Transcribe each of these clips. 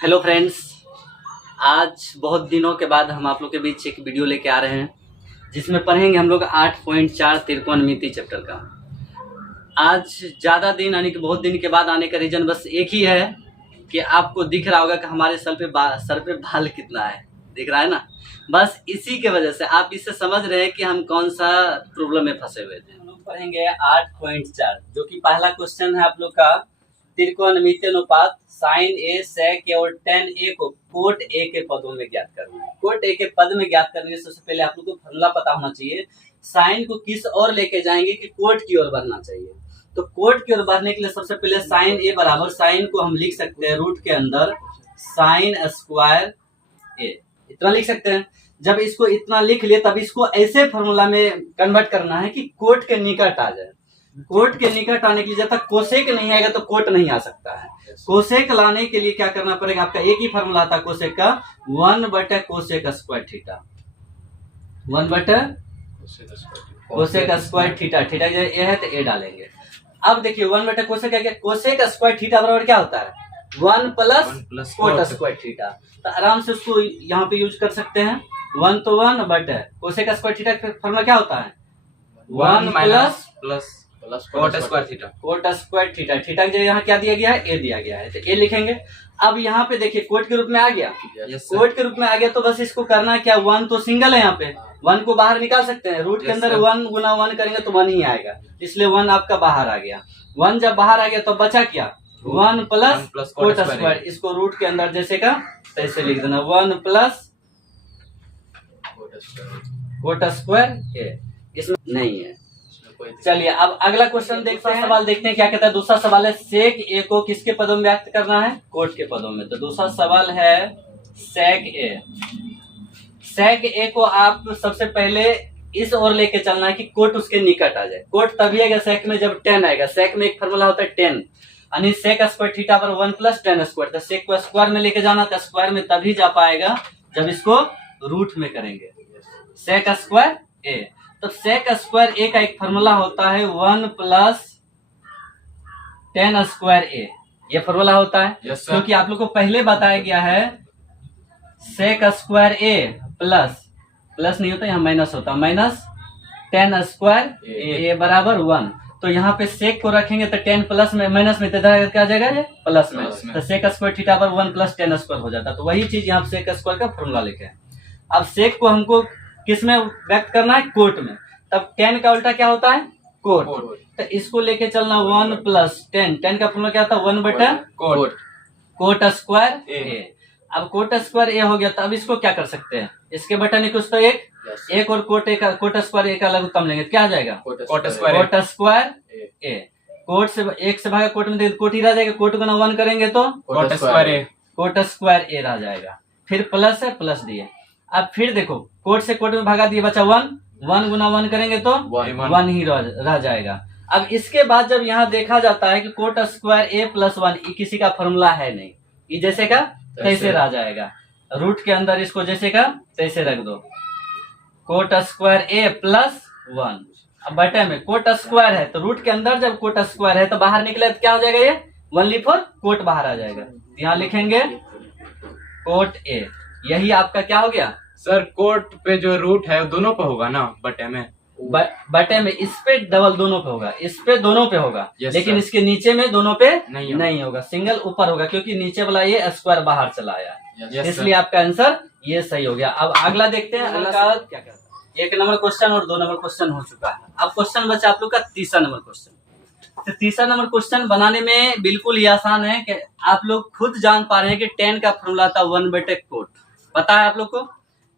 Hello friends, आज बहुत दिनों के बाद हम आप लोग के बीच एक वीडियो लेके आ रहे हैं जिसमें पढ़ेंगे हम लोग 8.4 त्रिकोणमिति चैप्टर का। आज ज़्यादा दिन यानी कि बहुत दिन के बाद आने का रीज़न बस एक ही है कि आपको दिख रहा होगा कि हमारे सर पे बाल कितना है, दिख रहा है ना। बस इसी के वजह से आप इससे समझ रहे हैं कि हम कौन सा प्रॉब्लम में फंसे हुए थे। हम लोग पढ़ेंगे 8.4 जो कि पहला क्वेश्चन है आप लोग का, त्रिकोणमितीय अनुपात साइन ए सेक ए और टेन ए को कोट ए के पदों में ज्ञात करना है। कोट ए के पद में ज्ञात करने से सबसे पहले आप लोग को फॉर्मूला पता होना चाहिए। साइन को किस ओर लेके जाएंगे कि कोट की ओर बढ़ना चाहिए। तो कोट की ओर बढ़ने के लिए सबसे पहले साइन ए बराबर, साइन को हम लिख सकते हैं रूट के अंदर साइन स्क्वायर ए, इतना लिख सकते हैं। जब इसको इतना लिख लिए तब इसको ऐसे फॉर्मूला में कन्वर्ट करना है कि कोट के निकट आ जाए। कोट के निकट आने के लिए जब तक कोसेक नहीं आएगा तो कोट नहीं आ सकता है। कोसेक लाने के लिए क्या करना पड़ेगा, आपका एक ही फॉर्मूला था कोसेक का, 1/कोसेक स्क्वायर थीटा, 1/कोसेक स्क्वायर थीटा। थीटा ए है तो ए डालेंगे। अब देखिए 1/कोसेक है, कोसेक स्क्वायर थीटा बराबर क्या होता है 1 प्लस कोट स्क्वायर थीटा। तो आराम से उसको यहाँ पे यूज कर सकते हैं। 1 तो 1 बट कोसेक स्क्वायर थीटा का फॉर्मूला क्या होता है 1 plus coat square theta. Coat square theta, theta की जगह यहाँ क्या दिया गया है ए दिया गया है, तो ए लिखेंगे। अब यहाँ पे देखिए कोट के रूप में आ गया, कोट के रूप में आ गया तो बस इसको करना क्या, 1 तो सिंगल है, यहाँ पे 1 को बाहर निकाल सकते हैं। रूट के अंदर 1 गुना 1 करेंगे तो 1 ही आएगा, इसलिए 1 आपका बाहर आ गया। 1 जब बाहर आ गया तो बचा क्या 1 प्लस कोट स्क्वायर। इसको रूट के अंदर जैसे का तैसे लिख देना 1 प्लस कोट स्क्वायर ए, इसमें नहीं है। चलिए अब अगला क्वेश्चन देखते हैं, सवाल देखते हैं क्या कहता है। दूसरा सवाल है सेक ए को किसके पदों में व्यक्त करना है, कोट के पदों में। तो दूसरा सवाल है सेक ए। सेक ए को आप सबसे पहले इस ओर लेके चलना है कि कोट उसके निकट आ जाए। कोट तभी आएगा सेक में जब 10 आएगा। सेक में एक फॉर्मूला होता है 10 यानी सेक स्क्वायर थीटा पर 1 प्लस टेन स्क्वायर। तो सेक को स्क्वायर में लेके जाना, तो स्क्वायर में तभी जा पाएगा जब इसको रूट में करेंगे। सेक स्क्वायर ए, तो सेक स्क्वायर ए का एक फॉर्मूला होता है 1 प्लस टेन स्क्वायर ए, ये फॉर्मूला होता है। क्योंकि आप लोग को पहले बताया गया है सेक स्क्वायर ए प्लस नहीं होता, यहाँ माइनस होता, माइनस टेन स्क्वायर ए बराबर 1। तो यहाँ पे सेक को रखेंगे तो 10 प्लस में माइनस में इधर क्या आ जाएगा ये प्लस में, तो सेक स्क्वायर थीटा पर 1 प्लस टेन स्क्वायर हो जाता है। तो वही चीज यहाँ सेक स्क्वायर का फॉर्मूला लिखे। अब सेक को हमको किस में व्यक्त करना है, कोट में। तब 10 का उल्टा क्या होता है कोट। तो इसको लेके चलना 1 प्लस 10, 10 का फॉर्मूला क्या होता है 1/कोट स्क्वायर ए। अब कोट स्क्वायर ए हो गया, तो अब इसको क्या कर सकते हैं, इसके बटन ही कुछ तो एक और कोट स्क्वायर ए का लघुत्तम लेंगे, क्या आ जाएगा कोट स्क्वायर ए। कोट से एक से भागा कोट में कोट ही रह जाएगा, कोट गुना 1 करेंगे तो कोट स्क्वायर ए रह जाएगा। फिर प्लस है, प्लस दिए। अब फिर देखो कोट से कोट में भागा दिए, बचा 1 गुना 1 करेंगे तो 1 ही रह जाएगा। अब इसके बाद जब यहाँ देखा जाता है कि कोट स्क्वायर ए प्लस 1 किसी का फॉर्मूला है नहीं, ये जैसे का तैसे रह जाएगा। रूट के अंदर इसको जैसे का तैसे रख दो, कोट स्क्वायर ए प्लस 1। अब बटे में कोट स्क्वायर है तो रूट के अंदर जब कोट स्क्वायर है तो बाहर निकले तो क्या हो जाएगा, ये 1/4 कोट बाहर आ जाएगा। यहाँ लिखेंगे कोट ए, यही आपका क्या हो गया सर। कोट पे जो रूट है दोनों पे होगा ना, बटे में इस पे डबल दोनों पे होगा, इस पे दोनों पे होगा, लेकिन इसके नीचे में दोनों पे नहीं होगा, सिंगल ऊपर होगा, क्योंकि नीचे वाला ये स्क्वायर बाहर चला आया, इसलिए आपका आंसर ये सही हो गया। अब अगला देखते हैं, अगला क्या कहता है। 1 नंबर क्वेश्चन और 2 नंबर क्वेश्चन हो चुका है। अब क्वेश्चन बचा आप लोग का तीसरा नंबर क्वेश्चन। तो तीसरा नंबर क्वेश्चन बनाने में बिल्कुल ही आसान है कि आप लोग खुद जान पा रहे हैं कि 10 का फॉर्मूला था 1/कोट, पता है आप लोग को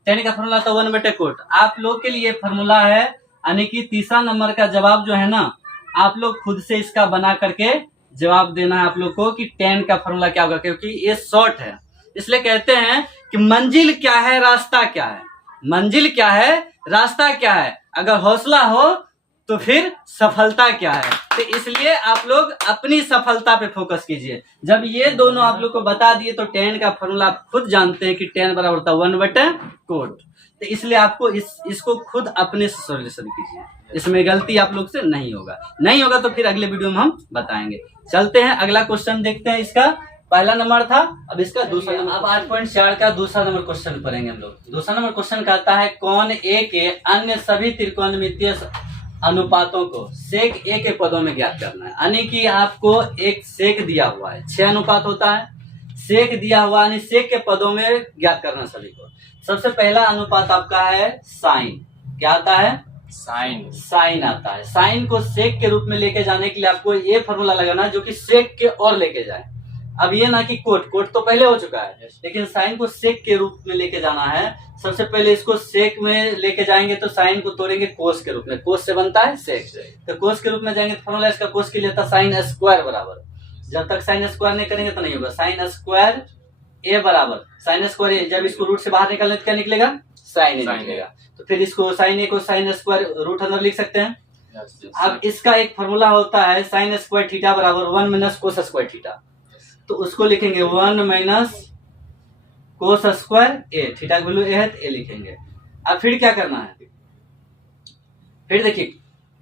10 का फॉर्मूला था 1/कोट। आप लोग के लिए फॉर्मूला है, यानी कि तीसरा नंबर का जवाब जो है ना, आप लोग खुद से इसका बना करके जवाब देना है आप लोग को कि 10 का फॉर्मूला क्या होगा, क्योंकि ये शॉर्ट है। इसलिए कहते हैं कि मंजिल क्या है रास्ता क्या है, मंजिल क्या है रास्ता क्या है, अगर हौसला हो तो फिर सफलता क्या है। तो इसलिए आप लोग अपनी सफलता पे फोकस कीजिए। जब ये दोनों आप लोग को बता दिए तो 10 का फॉर्मूला आप खुद जानते हैं कि 10 बराबर होता है 1/कोट। तो इसलिए आपको इसको खुद अपने से सॉल्यूशन कीजिए, इसमें गलती आप लोग से नहीं होगा तो फिर अगले वीडियो में हम बताएंगे। चलते हैं अगला क्वेश्चन देखते हैं इसका पहला नंबर था, अब इसका दूसरा नंबर। अब 8.4 का दूसरा नंबर क्वेश्चन पढ़ेंगे हम लोग। दूसरा नंबर क्वेश्चन कहता है कौन ए के अन्य सभी त्रिकोणमितीय अनुपातों को सेक ए के पदों में ज्ञात करना है। यानी कि आपको एक सेक दिया हुआ है, 6 अनुपात होता है, सेक दिया हुआ यानी सेक के पदों में ज्ञात करना सभी को। सबसे पहला अनुपात आपका है साइन। क्या आता है? साइन। साइन आता है। साइन को सेक के रूप में लेके जाने के लिए आपको ये फॉर्मूला लगाना है जो कि सेक के और लेके जाए। अब ये ना कि कोट तो पहले हो चुका है, लेकिन साइन को सेक के रूप में लेके जाना है। सबसे पहले इसको सेक में लेके जाएंगे तो साइन को तोड़ेंगे कोस के रूप में, कोस से बनता है सेक। तो कोस के रूप में जाएंगे तो फॉर्मूला इसका कोस के लिए था साइन स्क्वायर बराबर, जब तक साइन स्क्वायर नहीं करेंगे तो नहीं होगा, साइन स्क्वायर ए बराबर साइन स्क्वायर ए। जब इसको रूट से बाहर निकालें तो क्या निकलेगा? साइन ए निकलेगा। तो फिर इसको साइन ए को साइन स्क्वायर रूट अंदर लिख सकते हैं। अब इसका एक फॉर्मूला होता है साइन स्क्वायर थीटा बराबर 1 माइनस कोस स्क्वायर थीटा, तो उसको लिखेंगे 1 माइनस कोस स्क्वायर ए। थीटा की वैल्यू ए है तो ए लिखेंगे। अब फिर क्या करना है? फिर देखिए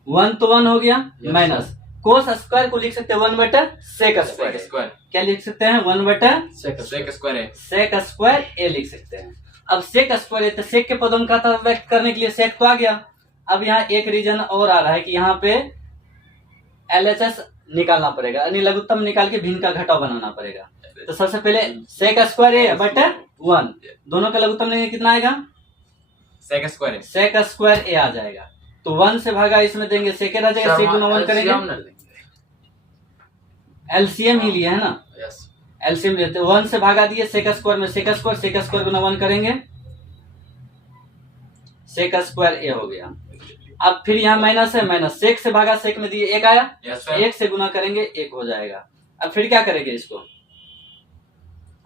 1 तो 1 हो गया, माइनस कोस स्क्वायर को लिख सकते हैं 1 बटा सेक स्क्वायर। क्या लिख सकते हैं? 1 बटा सेक स्क्वायर। सेक स्क्वायर ए लिख सकते हैं। अब सेक स्क्वायर ए, तो सेक के पदों का था व्यक्त करने के लिए सेक तो आ गया। अब यहाँ एक रीजन और आ रहा है कि यहाँ पे LHS निकालना पड़ेगा, यानी लघुत्तम निकाल के भिन्न का घटाव बनाना पड़ेगा। तो सबसे पहले सेक स्क्वायर ए बटा 1, दोनों का लघुत्तम लेंगे कितना आएगा? Sec square. सेक स्क्वायर ए आ जाएगा। तो 1 से भागा इसमें देंगे सेक आ जाएगा, सेक गुना 1 करेंगे, एलसीएम ही लिया है ना, एलसीएम लेते 1 से भागा दिए सेक स्क्वायर में, सेक स्क्वायर गुना 1 करेंगे, सेक स्क्वायर ए हो गया। अब फिर यहाँ माइनस है, माइनस सेक से भागा सेक में दिए 1 आया, 1 से गुना करेंगे 1 हो जाएगा। अब फिर क्या करेंगे इसको,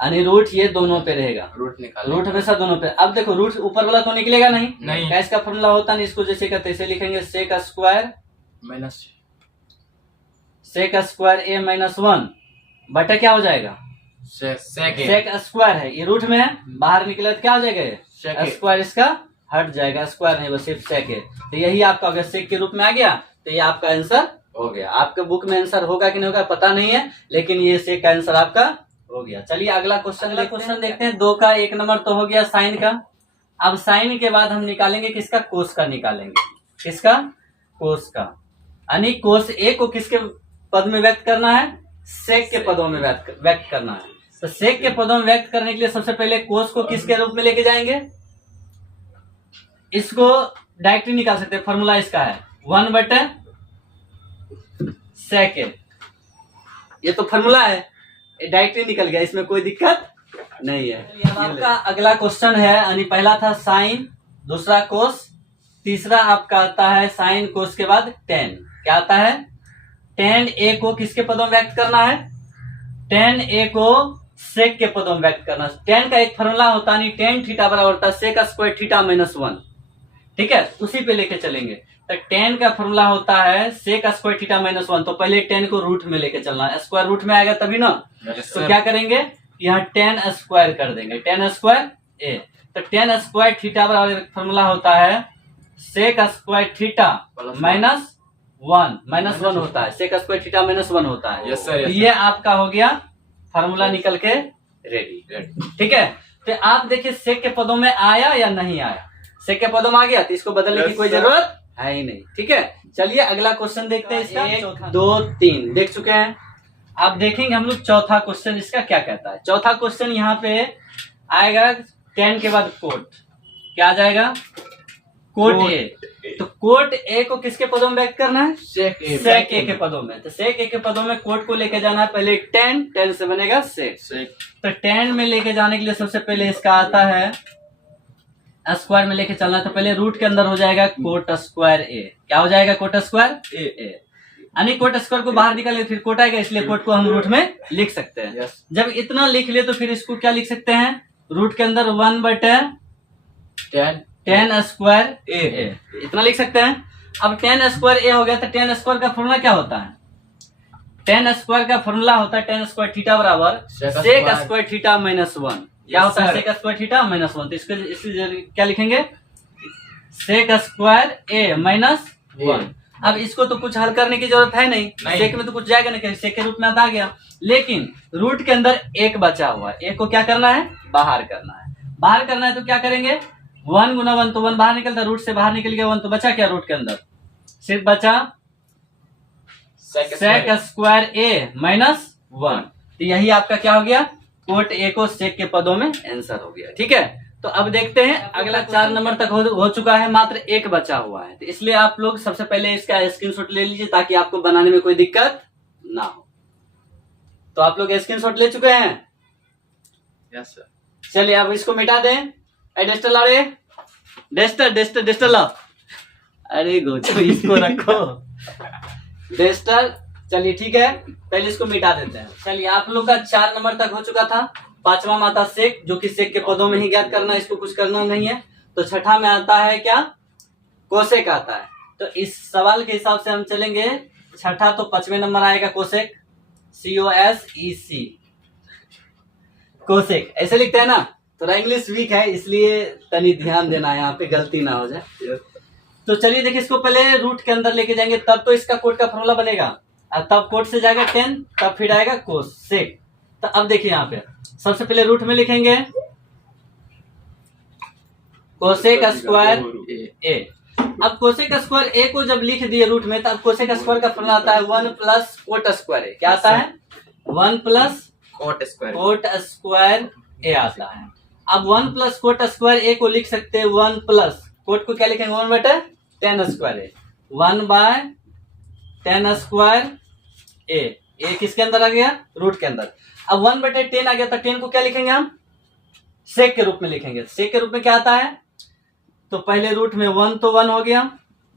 यानी रूट ये दोनों पे रहेगा, रूट हमेशा दोनों पे। अब देखो रूट ऊपर वाला तो निकलेगा नहीं। क्या इसका फॉर्मूला होता है? इसको जैसे कहते ऐसे लिखेंगे sec square minus sec square A minus 1 बटा क्या हो जाएगा? सेक स्क्वायर है, ये रूट में है, बाहर निकले तो क्या हो जाएगा? ये स्क्वायर इसका हट जाएगा, स्क्वायर नहीं बस सिर्फ सेक है। तो यही आपका अगर सेक के रूप में आ गया तो ये आपका आंसर हो गया। आपके बुक में आंसर होगा कि नहीं होगा पता नहीं है, लेकिन ये सेक का आंसर आपका हो गया। चलिए अगला क्वेश्चन देखते हैं। 2 का 1 नंबर तो हो गया साइन का। अब साइन के बाद हम निकालेंगे किसका? कोस का निकालेंगे। किसका? कोस का। यानी कोस ए को किसके पद में व्यक्त करना है? सेक के पदों में व्यक्त करना है। तो सेक के पदों में व्यक्त करने के लिए सबसे पहले कोस को किसके रूप में लेके जाएंगे? इसको डायरेक्टली निकाल सकते हैं, फॉर्मूला इसका है 1 बटे सेक। ये तो फॉर्मूला है, डायरेक्टली निकल गया, इसमें कोई दिक्कत नहीं है। अब आपका अगला क्वेश्चन है, यानी पहला था साइन, दूसरा कोस, तीसरा आपका आता है साइन कोस के बाद टेन। क्या आता है? टेन ए को किसके पदों में व्यक्त करना है? टेन ए को सेक के पदों में व्यक्त करना। टेन का एक फॉर्मूला होता है, टेन थीटा बराबर होता है सेक स्क्वायर थीटा माइनस 1। ठीक है, उसी पे लेके चलेंगे। तो टेन का फॉर्मूला होता है सेक स्क्वायर थीटा माइनस 1। तो पहले टेन को रूट में लेके चलना है, स्क्वायर रूट में आएगा तभी ना। तो क्या करेंगे, यहाँ टेन स्क्वायर कर देंगे, टेन स्क्वायर ए। तो टेन स्क्वायर थीटा बराबर फॉर्मूला होता है सेक स्क्वायर थीटा माइनस 1 होता है, सेक स्क्वायर थीटा माइनस 1 होता है। यस सर, तो ये आपका हो गया फार्मूला निकल के रेडी। ठीक है, तो आप देखिए सेक के पदों में आया या नहीं आया। सेक के पदों में आ गया तो इसको बदलने की कोई जरूरत है ही नहीं। ठीक है, चलिए अगला क्वेश्चन देखते हैं। इसका 1 2 3 देख चुके हैं। आप देखेंगे हम लोग चौथा क्वेश्चन इसका क्या कहता है। चौथा क्वेश्चन यहाँ पे आएगा 10 के बाद कोट। क्या आ जाएगा? Cot A. तो कोट ए को किसके पदों में व्यक्त करना है? सेक ए के पदों में। तो सेक ए के पदों में कोट को लेके जाना है पहले 10 से बनेगा सेक। तो 10 में लेके जाने के लिए सबसे पहले इसका आता है स्क्वायर में लेके चलना है। तो पहले रूट के अंदर हो जाएगा कोट स्क्वायर ए। क्या हो जाएगा? कोट स्क्वायर ए। यानी कोट स्क्वायर को बाहर निकाले फिर कोट आएगा, इसलिए कोट को हम रूट में लिख सकते हैं। जब इतना लिख ले तो फिर इसको क्या लिख सकते हैं? रूट के अंदर 1 बटे 10 स्क्वायर ए, इतना लिख सकते हैं। अब 10 स्क्वायर ए हो गया तो 10 स्क्वायर का फॉर्मूला क्या होता है? 10 स्क्वायर का फॉर्मूला होता है 10 स्क्वायर थीटा बराबर सेक स्क्वायर थीटा माइनस 1। क्या होता है? Sec square theta minus 1। तो इसको क्या लिखेंगे? Sec square A minus 1। अब इसको तो कुछ हल करने की जरूरत है नहीं, सेक में तो कुछ जाएगा नहीं, सेक के रूप में आता गया। लेकिन रूट के अंदर एक बचा हुआ, एक को क्या करना है, बाहर करना है। बाहर करना है तो क्या करेंगे, 1 गुना 1 तो 1 बाहर निकलता, रूट से बाहर निकल गया 1, तो बचा क्या रूट के अंदर, सिर्फ बचा सेक स्क्वायर ए माइनस 1। तो यही आपका क्या हो गया, कोट ए को सेक के पदों में आंसर हो गया। ठीक है, तो अब देखते हैं अगला 4 नंबर तक हो चुका है, मात्र एक बचा हुआ है। तो इसलिए आप लोग सबसे पहले इसका स्क्रीनशॉट ले लीजिए ताकि आपको बनाने में कोई दिक्कत ना हो। तो आप लोग स्क्रीनशॉट ले चुके हैं? Yes sir. चलिए अब इसको मिटा दें। डेस्टर ला रे, डेस्टर ला। अरे गोचो इसको रखो डेस्टर। चलिए ठीक है, पहले इसको मिटा देते हैं। चलिए आप लोग का 4 नंबर तक हो चुका था। 5वां में आता सेक, जो कि सेक के पदों में ही ज्ञात करना है, इसको कुछ करना नहीं है। तो 6ठा में आता है क्या, कोसेक आता है। तो इस सवाल के हिसाब से हम चलेंगे, 6ठा तो 5वें नंबर आएगा कोसेक, COSEC, कोसेक ऐसे लिखते हैं ना। थोड़ा इंग्लिश वीक है इसलिए तनी ध्यान देना है, यहाँ पे गलती ना हो जाए। तो चलिए देखिए, इसको पहले रूट के अंदर लेके जाएंगे, तब तो इसका कोट का फॉर्मूला बनेगा, और तब कोट से जाएगा 10, तब फिर आएगा कोसेक। तो अब देखिए यहाँ पे सबसे पहले रूट में लिखेंगे कोसेक स्क्वायर ए। अब कोसेक स्क्वायर ए को जब लिख दिए रूट में, तब कोसेक स्क्वायर का फॉर्मूला आता है 1 प्लस कोट स्क्वायर ए। क्या आता है, 1 प्लस कोट स्क्वायर ए आता है। अब 1 प्लस कोट स्क्वायर ए को लिख सकते हैं 1 प्लस कोट को क्या लिखेंगे, 1/10 स्क्वायर ए, 1/10 स्क्वायर ए किसके अंदर आ गया, रूट के अंदर। अब 1/10 आ गया, तो 10 को क्या लिखेंगे हम, सेक के रूप में लिखेंगे। सेक के रूप में क्या आता है, तो पहले रूट में 1 तो 1 हो गया,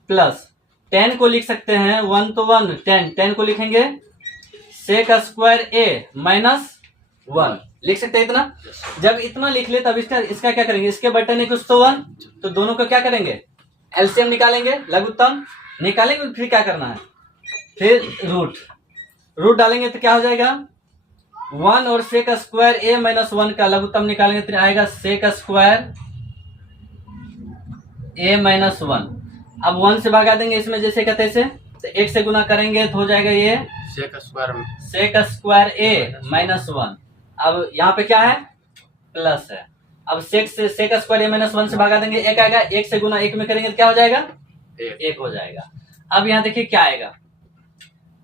प्लस 10 को लिख सकते हैं 1 तो 1, 10 को लिखेंगे सेक स्क्वायर ए माइनस 1 लिख सकते हैं। इतना जब इतना लिख ले, तब इसका क्या करेंगे, इसके बटन है कुछ तो 1, तो दोनों को क्या करेंगे, एलसीएम निकालेंगे, लघुत्तम निकालेंगे। फिर क्या करना है, फिर रूट डालेंगे तो क्या हो जाएगा, 1 और सेक स्क्वायर ए माइनस 1 का लघुत्तम निकालेंगे, तो आएगा सेक स्क्वायर ए माइनस 1। अब 1 से भगा देंगे इसमें जैसे कहते से, तो 1 से गुना करेंगे तो हो जाएगा ये सेक स्क्वायर ए माइनस 1। अब यहाँ पे क्या है, प्लस है। अब सेक स्क्वायर ए माइनस 1 से भगा देंगे, 1 आएगा, 1 से गुना 1 में करेंगे तो क्या हो जाएगा, 1 हो जाएगा। अब यहाँ देखिए क्या आएगा,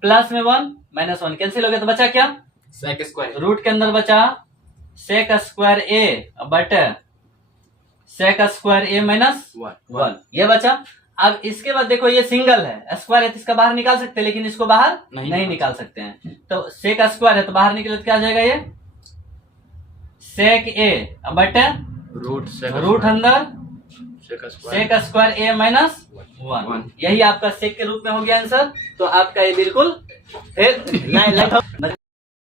प्लस में 1 माइनस 1 कैंसिल हो गया, तो बचा क्या, सेक स्क्वायर, रूट के अंदर बचा sec square A but sec square A minus 1, ये बचा। अब इसके बाद देखो ये सिंगल है, स्क्वायर है तो इसका बाहर निकाल सकते हैं, लेकिन इसको बाहर नहीं निकाल सकते हैं। तो सेक स्क्वायर है तो बाहर निकले तो क्या आ जाएगा, ये सेक ए बट रूट अंदर सेक स्क्वायर ए माइनस 1, यही आपका सेक के रूप में हो गया आंसर। तो आपका ये बिल्कुल फिर